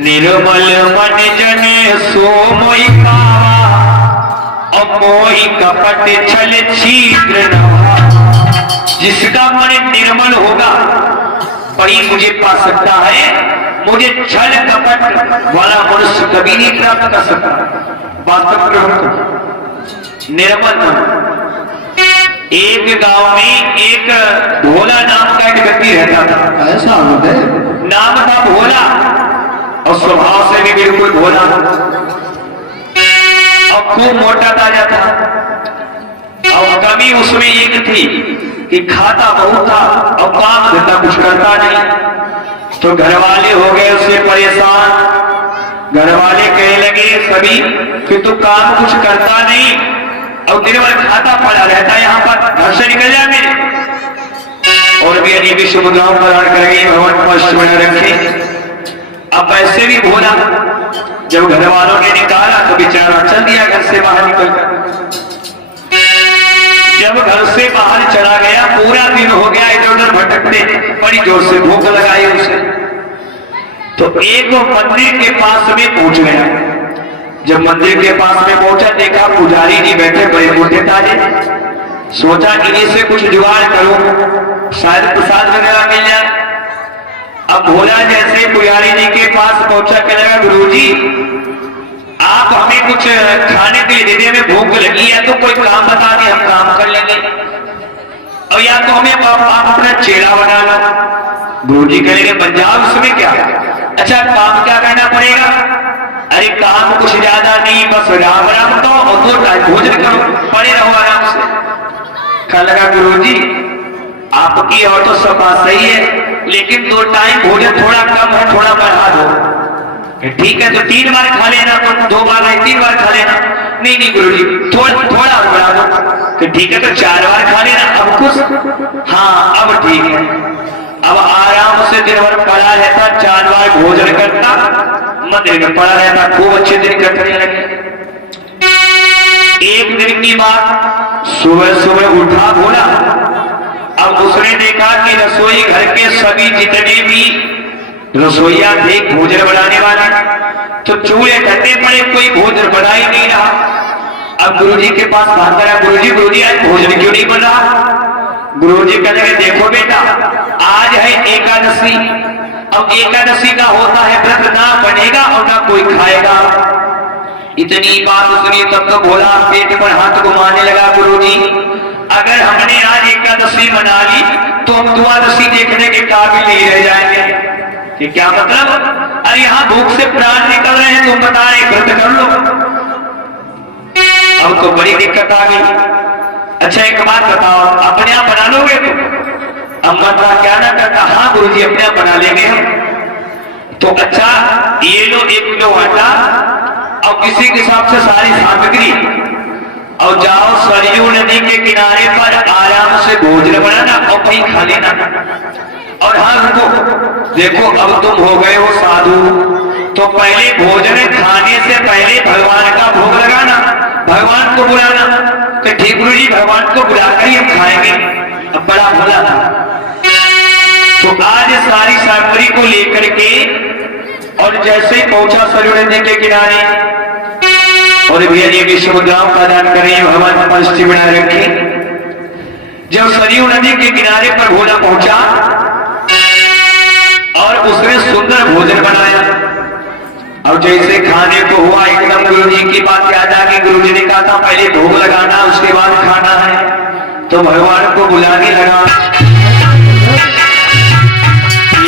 निर्मल मन जने सो मोहि पावा, और मोहि कपट छल छिद्र नवा। जिसका मन निर्मल होगा वही मुझे पा सकता है। मुझे छल कपट वाला मनुष्य कभी नहीं प्राप्त कर सकता। वास्तव निर्मल मन। एक गांव में एक भोला नाम का एक व्यक्ति रहता था। ऐसा है? नाम था भोला और स्वभाव से भी बिल्कुल भोला और खूब मोटा ताजा था। और कमी उसमें एक थी कि खाता बहुत था और काम धंधा कुछ करता नहीं। तो घर वाले हो गए उससे परेशान। घर वाले कहने लगे सभी कि तू काम कुछ करता नहीं और दिन भर खाता पड़ा रहता है, यहाँ पर घर से निकल जाए मेरे। और भी अनेक सुविधाओं प्रदान करेंगे भगवान पश्चिम बना रखे। अब ऐसे भी भोला जब घर वालों ने निकाला तो बेचारा चल दिया घर से बाहर निकलकर। जब घर से बाहर चला गया पूरा दिन हो गया इधर उधर भटकते, बड़ी जोर से भूख लगाई उसे। तो एक मंदिर के पास में पहुंच गया। जब मंदिर के पास में पहुंचा देखा पुजारी जी बैठे बड़े मोटे ताजे। सोचा इन्हीं से कुछ जुगाड़ करूं, शायद प्रसाद वगैरह मिल जाए। अब भोला जैसे पुजारी जी के पास पहुंचा के लगा गुरुजी आप हमें कुछ खाने के लिए दे दे, हमें भूख लगी है तो कोई काम बता दे हम काम कर लेंगे, और या तो हमें आप अपना चेला बना लो। गुरुजी कहेंगे बन जाओ, उसमें क्या। अच्छा काम क्या करना पड़ेगा? अरे काम कुछ ज्यादा नहीं, बस राम राम तो और 2 टाइम भोजन करो, पड़े रहो आराम से। कहा लगा गुरुजी आपकी और तो सब बात सही है, लेकिन 2 टाइम भोजन थोड़ा कम है, थोड़ा बढ़ा दो। ठीक है तो 3 बार खा लेना, तो 2 बार नहीं 3 बार खा लेना। नहीं नहीं गुरुजी थोड़ा और बढ़ा दो। ठीक है तो 4 बार खा लेना। अब कुछ हाँ अब ठीक है। अब आराम से दिन भर पड़ा रहता, 4 बार भोजन करता, मंदिर में पड़ा रहता, खूब अच्छे दिन कटने लगे। एक दिन की बात, सुबह सुबह उठा भोला। अब उसने देखा कि रसोई घर के सभी जितने भी रसोईया थे भोजन बनाने वाले, तो चूल्हे ठंडे पड़े, कोई भोजन बना ही नहीं रहा। अब गुरुजी के पास बात करा, गुरुजी आज भोजन क्यों नहीं बन रहा? गुरुजी कहने देखो बेटा आज है एकादशी, अब एकादशी का होता है व्रत, ना बनेगा और ना कोई खाएगा। इतनी बात सुनी तब तो भोला पेट पर हाथ घुमाने लगा। गुरुजी अगर हमने आज एकादशी मना ली तो हम द्वादशी देखने के काबिल नहीं रह जाएंगे। कि क्या मतलब? अरे यहाँ भूख से प्राण निकल रहे हैं, तुम बता रहे व्रत कर लो। अब तो बड़ी दिक्कत आ गई। अच्छा एक बात बताओ, अपने आप बना लोगे तुम? अब मत क्या ना करता, हाँ गुरुजी अपने आप बना लेंगे हम। तो अच्छा ये लो 1 किलो आटा और किसी के हिसाब से सारी सामग्री, और जाओ सरयू नदी के किनारे पर आराम से भोजन बनाना और वहीं खा लेना। और हाँ रुको, देखो अब तुम हो गए हो साधु, तो पहले भोजन खाने से पहले भगवान का भोग लगाना, भगवान को बुलाना। कि ठीक गुरुजी भगवान को बुलाकर ही हम खाएंगे। अब बड़ा भोला था, तो आज सारी सामग्री को लेकर के और जैसे ही पहुंचा सरयू नदी के किनारे, और भैया ये विश्वगांव का दान करें भगवान पश्चिम बना रखे। जब सरयू नदी के किनारे पर भोला पहुंचा और उसने सुंदर भोजन बनाया, और जैसे खाने को हुआ एकदम गुरुजी की बात याद आ गई। गुरुजी ने कहा था पहले भोग लगाना उसके बाद खाना है, तो भगवान को बुलाने लगा।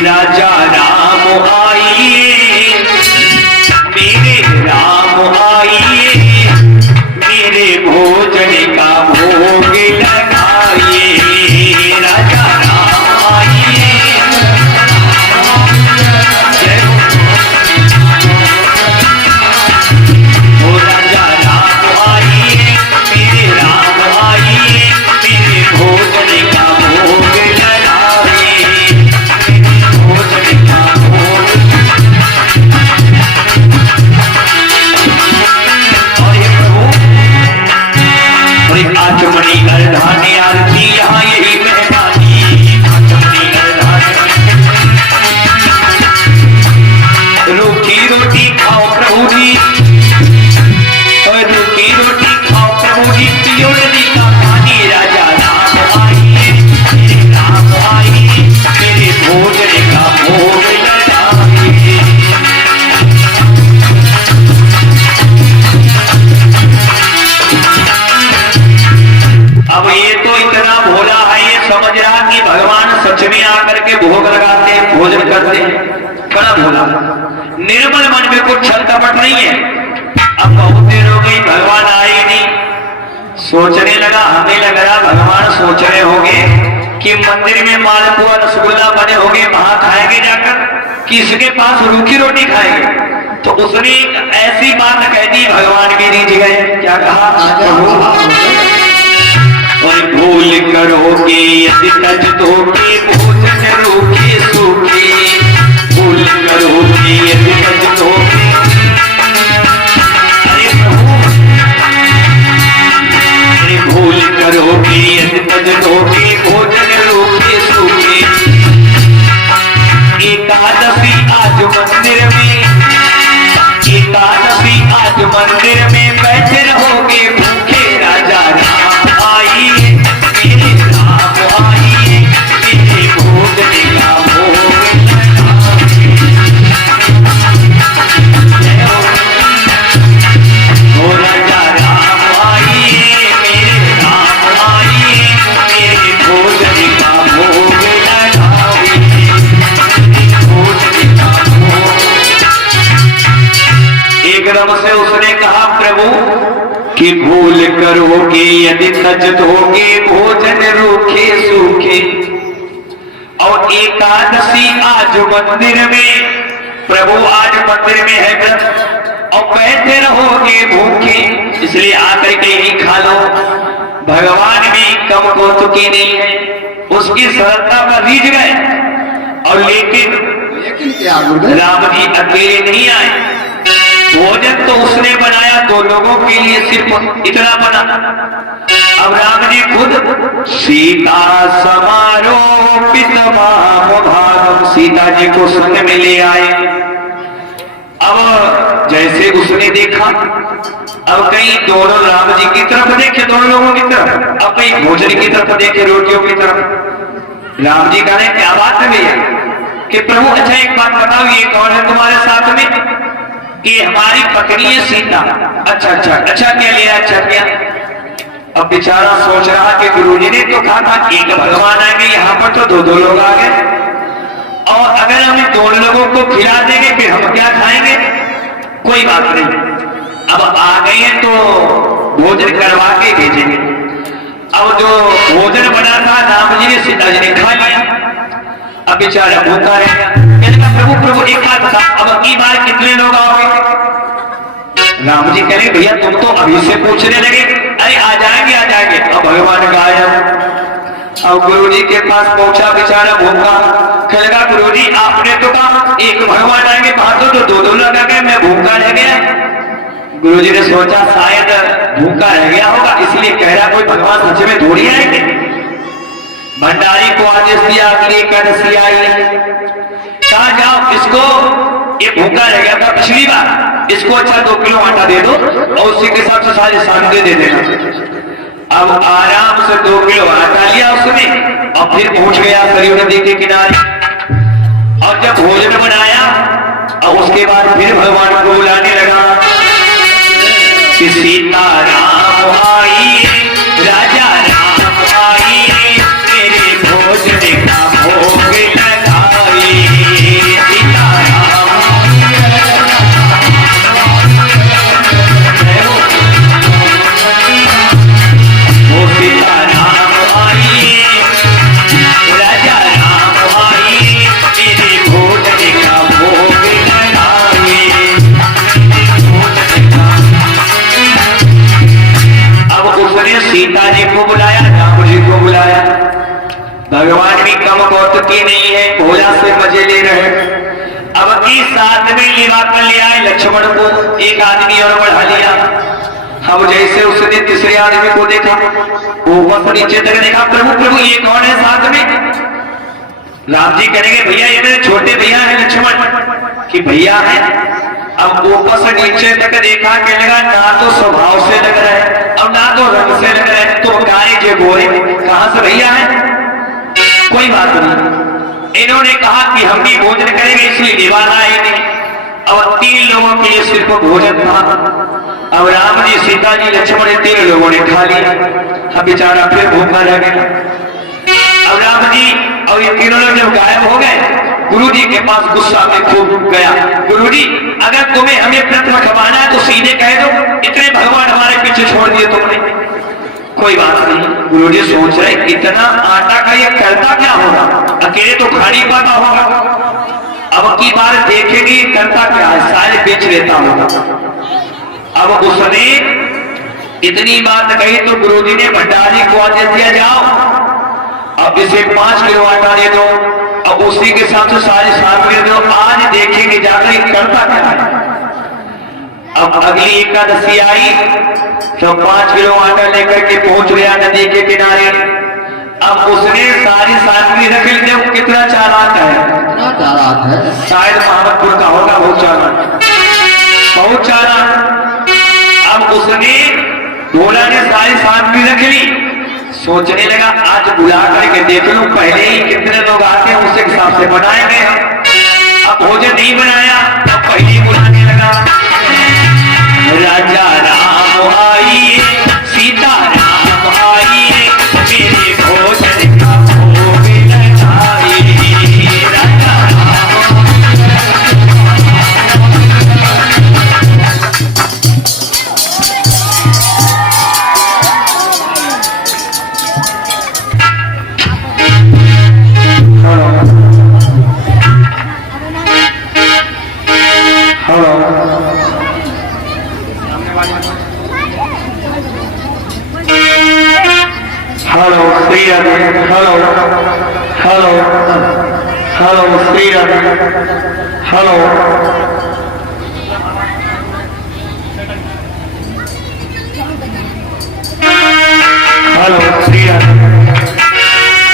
राजा राम आइए मेरे राम आइए, मेरे भोजन का भोग लगाइए। राजा राम आइए, ओ राजा राम आइए, मेरे राम आइए, मेरे भोजन का भोग बड़ा भोला, निर्मल मन में कुछ छल कपट नहीं है। अब बहुत देर हो गई, भगवान आए नहीं। सोचने लगा, हमें लग रहा भगवान सोच रहे होंगे कि मंदिर में मालपुआ रसगुल्ला बने होंगे, वहां खाएंगे जाकर, किसके पास रूखी रोटी खाएंगे। तो उसने ऐसी बात कह दी, भगवान भी रीझ गए। क्या कहा? और भूल करोगे यदि तज दोगे भोजन रूखे सूखे, भूल करोगे यदि तज दोगे, अरे भूल करोगे यदि तज दोगे भोजन रूखे सूखे। एकादशी आज मंदिर में, एकादशी आज मंदिर में बैठे रहोगे भूखे, राजा राम आइए मेरे राम आइए, मेरे भोग का भोग ओ राजा राम आइए मेरे राम आइए, मेरे भोग का भोग लगाइए, भोग का भोग। एकदम से उसने कहा, प्रभु कि भूल करोगे यदि तज दोगे भोजन रूखे सूखे, और एकादशी आज मंदिर में, प्रभु आज मंदिर में है व्रत, और बैठे रहोगे भूखे, इसलिए आकर के ही खा लो। भगवान भी कम कौतुकी नहीं है, उसकी सरलता पर रीझ गए। और लेकिन राम जी अकेले नहीं आए, भोजन तो उसने बनाया 2 लोगों के लिए, सिर्फ इतना बना। अब राम जी खुद सीता समारोपित भागम, सीता जी को संग में ले आए। अब जैसे उसने देखा, अब कहीं दोनों राम जी की तरफ देखे, दोनों लोगों की तरफ, अब कहीं भोजन की तरफ देखे, रोटियों की तरफ। राम जी कह रहे क्या बात है भैया कि प्रभु अच्छा एक बात बताओ, ये कौन है तुम्हारे साथ में? कि हमारी पत्नी है सीता। अच्छा अच्छा अच्छा, क्या लिया? अच्छा क्या? अब बेचारा सोच रहा कि गुरुजी ने तो कहा था एक भगवान आएंगे, यहाँ पर तो 2 लोग आ गए, और अगर हम 2 लोगों को खिला देंगे फिर हम क्या खाएंगे? कोई बात नहीं, अब आ गए हैं तो भोजन करवा के भेजेंगे। अब जो भोजन बना था राम जी ने सीता जी ने खा लिया, अब बेचारा भूखा रहेगा। प्रभु प्रभु एक बात बता, अब की बार कितने लोग आओगे? राम जी कह रहे भैया तुम तो अभी से पूछने लगे, अरे आ जाएंगे आ जाएंगे। अब भगवान गायब। अब गुरु जी के पास पहुंचा, बेचारा भूखा, कहलेगा गुरु जी आपने तो कहा एक भगवान आएंगे, वहां तो 2 लोग आ गए, मैं भूखा रह गया। गुरु जी ने सोचा शायद भूखा रह गया होगा, इसलिए कह रहा कोई भगवान सच में थोड़ी आएंगे। भंडारी को आदेश दिया, अगली एकादशी आई, कहा जाओ इसको, ये भूखा रह गया था पिछली बार, इसको अच्छा 2 किलो आटा दे दो और उसी के साथ सारे सामने दे देना। अब आराम से 2 किलो आटा लिया उसने, और फिर पहुंच गया सरयू नदी के किनारे, और जब भोजन बनाया और उसके बाद फिर भगवान को बुलाने लगा कि सीता राम आई, राजा राम आई, मेरे भोजन का भोग लगाई। सीता राम वो सीता राम आई, राजा राम आई, मेरे भोजन का भोग लगाई। अब उसने सीता जी को बुलाया, राम जी को बुलाया। भगवान भी कम कौतुकी नहीं है, भोला से मजे ले रहे। अब की साथ में लेवा कर ले आए लक्ष्मण को, एक आदमी और बढ़ा लिया। अब जैसे उसने तीसरे आदमी को देखा, ऊपर नीचे तक देखा, प्रभु प्रभु ये कौन है साथ में? राम जी कहेंगे भैया ये मेरे छोटे भैया है लक्ष्मण। कि भैया है? अब ऊपर से नीचे तक देखा, कहने लगा ना तो स्वभाव से लग रहा है और ना तो रंग से लग रहा है, तो गाय के गोरे, कहां से भैया है? कोई बात नहीं। इन्होंने कहा कि हम भी भोजन करेंगे, इसलिए दीवाना आएंगे। और 3 लोगों के लिए सिर्फ भोजन था। अब राम जी, सीता जी, लक्ष्मण 3 लोगों ने खा लिया। अब बेचारा फिर भूखा रह गया। अब राम जी और ये 3 लोग जब गायब हो गए गुरुजी के पास गुस्सा में खूब गया। गुरुजी, अगर तुम्हें हमें व्रत रखवाना है तो सीधे कह दो, इतने भगवान हमारे पीछे छोड़ दिए तुमने। कोई बात नहीं। गुरुजी सोच रहे इतना आटा का ये करता क्या होगा, अकेले तो खा नहीं पाता होगा, अब की बार देखेंगे करता क्या है, शायद बेच लेता होगा। अब उसने इतनी बात कही तो गुरुजी ने भंडारी को आदेश दिया, जाओ अब इसे 5 किलो आटा दे दो, अब उसी के साथ सारी सामग्री दो, आज देखेंगे जाकर करता क्या है। अब अगली एकादशी आई तो 5 किलो आटा लेकर के पहुंच गया नदी के किनारे। अब उसने सारी सामग्री रख ली। वो कितना चालाक है, शायद मोहम्मदपुर का होगा, बहुत चालाक, बहुत चालाक। अब उसने भोला ने सारी सामग्री रख ली, सोचने लगा आज बुला करके देख लूं, पहले ही कितने लोग आते हैं उस हिसाब से बनाएंगे। अब भोजन नहीं बनाया, तब पहले ही बुलाने लगा, राजा राम आइए, सीता राम आइए, मेरे भोजन का भोग लगाइए। राजा हेलो, हेलो श्री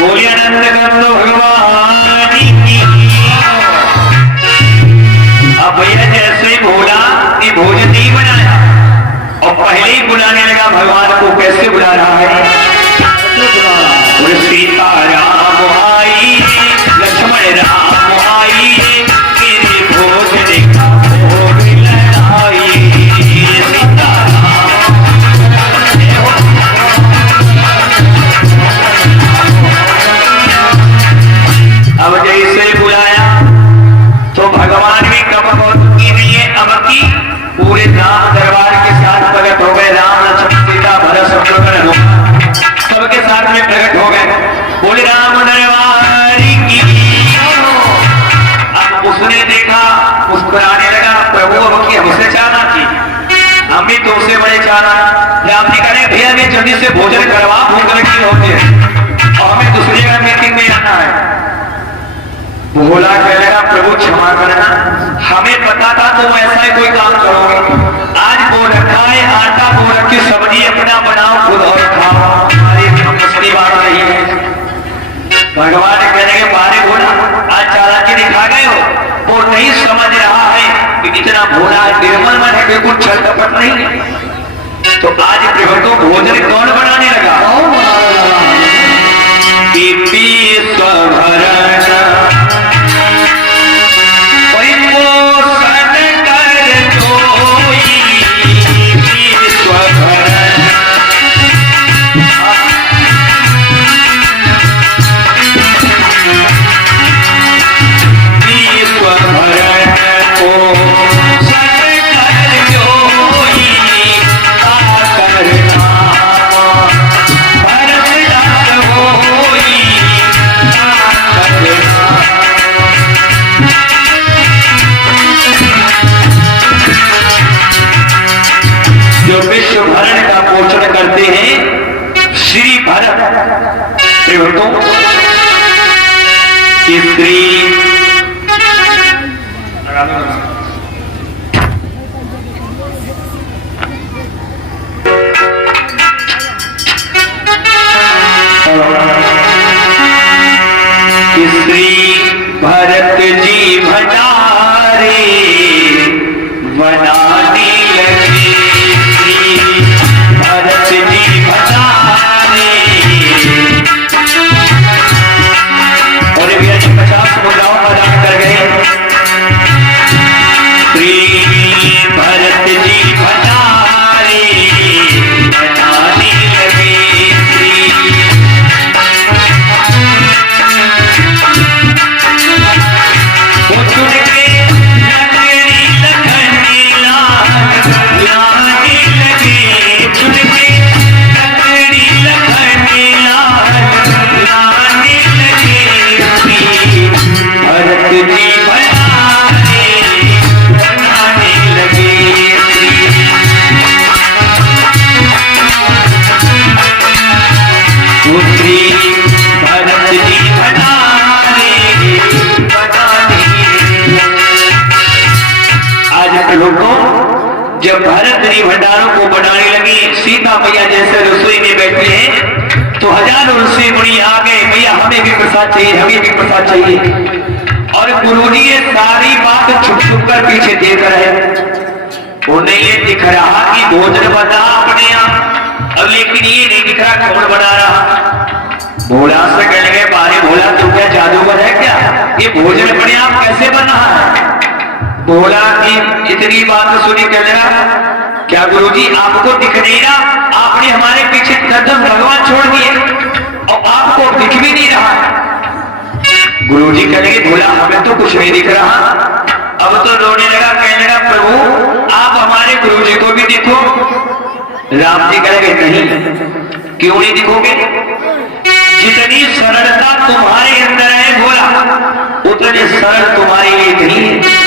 बोलिए नंद कंद भगवान की। अब भैया जैसे भोला ये भोजन नहीं बनाया और पहले ही बुलाने लगा, भगवान को कैसे बुला रहा है, सीता राम आई, लक्ष्मण राम आई, मेरे भोजन का भोग लगाई। सीता अब जैसे बुलाया तो भगवान भी कपट की नहीं है, अब की पूरे राम दरबार के साथ प्रकट हो गए। राम लक्ष्मण सीता भरत शत्रुघ्न सबके साथ में प्रकट हो गए। बोले राम दरबार की। अब उसने देखा, मुस्कुराने लगा, प्रभु अब की हमसे चाहना थी, हम भी तुमसे बड़े चाहना। राम जी कह भैया भी जल्दी से भोजन करवा, भूख लगी होती है और हमें दूसरी जगह मीटिंग में आना है। भोला कह लगा प्रभु क्षमा करना, हमें पता था तुम ऐसा ही कोई काम करोगे। आज वो रखा है आटा, वो रखी सब्जी अपना बनाओ खुद और खाओ, हमारी बात नहीं है। भगवान कहने के बारे भोला आज चालाकी दिखा गए हो, वो नहीं समझ रहा है कि इतना भोला निर्मल मन है, बिल्कुल छल कपट नहीं है। तो आज प्रभु को भोजन कौन बनाने लगा, भरत जी भंडारे बनाने लगे, भरत जी भंडारे। और भैया जी 50 मुद्राओं प्रदान कर गए। श्री भरत जी भंडारे बनाने लगे, श्री प्रभु को जब भरत ने भंडारों को बनाने लगे, सीता मैया जैसे रसोई में बैठी है तो हजारों ऋषि मुनि आ गए, भैया हमें भी प्रसाद चाहिए, हमें भी प्रसाद चाहिए। और गुरुजी ये सारी बात छुप छुप कर पीछे देख रहे, उन्हें ये दिख रहा कि भोजन बना अपने आप, अब लेकिन ये नहीं दिख रहा कौन बना रहा। भोला से कहने गए, बारे भोला तू क्या जादूगर है क्या, ये भोजन अपने आप कैसे बना है। भोला की इतनी बात सुनी कहने लगा, क्या गुरुजी आपको दिख नहीं रहा, आपने हमारे पीछे 10 भगवान छोड़ दिए और आपको दिख भी नहीं रहा। गुरुजी कहने लगे, भोला हमें तो कुछ नहीं दिख रहा। अब तो रोने लगा, कहने लगा प्रभु आप हमारे गुरुजी को भी देखो। राम जी कहेंगे नहीं, क्यों नहीं दिखोगे, जितनी सरलता तुम्हारे अंदर है भोला उतने सरल तुम्हारे लिए नहीं है।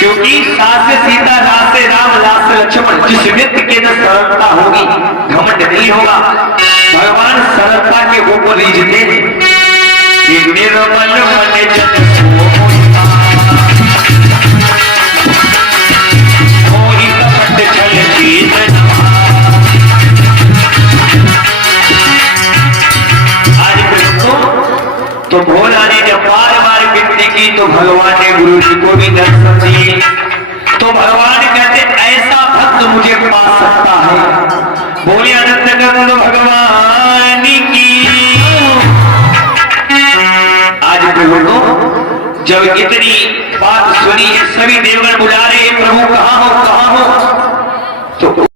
क्योंकि सास से सीता, रास से राम, लास से लक्ष्मण, जिस व्यक्ति के अंदर सरलता होगी घमंड नहीं होगा। भगवान सरलता के ऊपर रीझते हैं कि निर्मल मन जन मोहि कपट छल चेतना। तो भोला ने जब बार बार विनती की तो भगवान ने गुरु जी को भी दर्शन दिए। तो भगवान कहते ऐसा भक्त मुझे पा सकता है। बोले अनंत गंग भगवान की। आज प्रभु को जब इतनी बात सुनी, सभी देवगण बुला रहे, प्रभु कहाँ हो कहाँ हो।